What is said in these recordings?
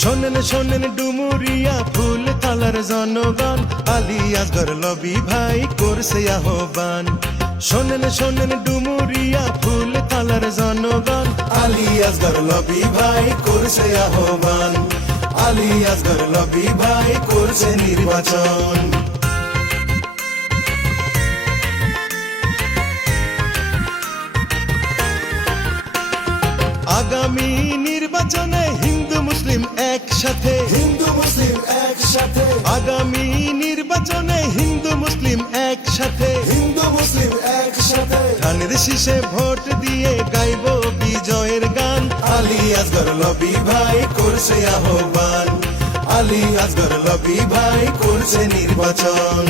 শোনেন শোনেন ডুমুরিয়া ফুল, তালার জনগণ, আলী আসগর লবি ভাই করছে আহ্বান। শোনেন শোনেন ডুমুরিয়া ফুল, তালার জনগণ, আলী আসগর লবি ভাই করছে আহ্বান। আলী আসগর লবি ভাই করছে নির্বাচন। আগামী নির্বাচনে মুসলিম একসাথে। হিন্দু মুসলিম একসাথে। আগামী নির্বাচনে হিন্দু মুসলিম একসাথে। হিন্দু মুসলিম একসাথে। ধানের শীষে ভোট দিয়ে গাইব বিজয়ের গান। আলী আসগর লবি ভাই করছে আহ্বান। আলী আসগর লবি ভাই করছে নির্বাচন।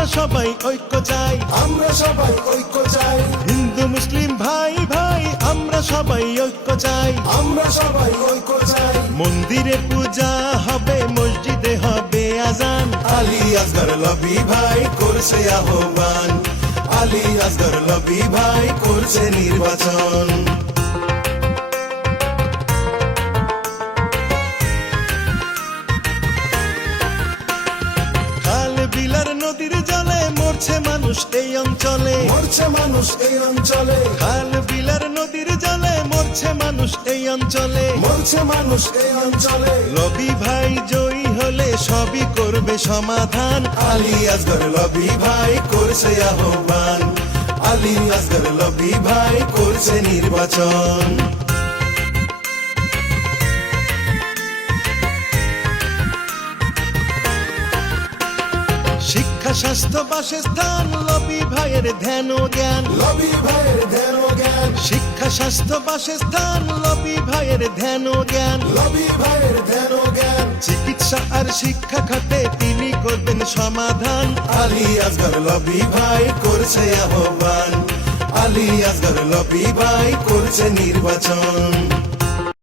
আমরা সবাই ঐক্য চাই। আমরা সবাই ঐক্য চাই। হিন্দু মুসলিম ভাই ভাই আমরা সবাই ঐক্য চাই। আমরা সবাই ঐক্য চাই। মন্দিরে পূজা হবে মসজিদে হবে আজান। আলী আসগর লবি ভাই করছে আহ্বান। আলী আসগর লবি ভাই করছে নির্বাচন। বিলার নদীর জলে মরছে মানুষ এই অঞ্চলে। মরছে মানুষ এই অঞ্চলে। খাল বিলার নদীর জলে মরছে মানুষ এই অঞ্চলে। মরছে মানুষ এই অঞ্চলে। লবি ভাই জয়ী হলে সবই করবে সমাধান। আলী আসগর লবি ভাই করছে আহ্বান। আলী আসগর লবি ভাই করছে নির্বাচন। শিক্ষা স্বাস্থ্য বাসস্থান লবি ভাইয়ের ধ্যান ও জ্ঞান। লবি ভাইয়ের ধ্যান ও জ্ঞান। শিক্ষা স্বাস্থ্য বাসস্থান লবি ভাইয়ের ধ্যান ও জ্ঞান। লবি ভাইয়ের ধ্যান ও জ্ঞান। চিকিৎসা আর শিক্ষা খাতে তিনি করবেন সমাধান। আলী আসগর লবি ভাই করছে আহ্বান। আলী আসগর লবি ভাই করছে নির্বাচন।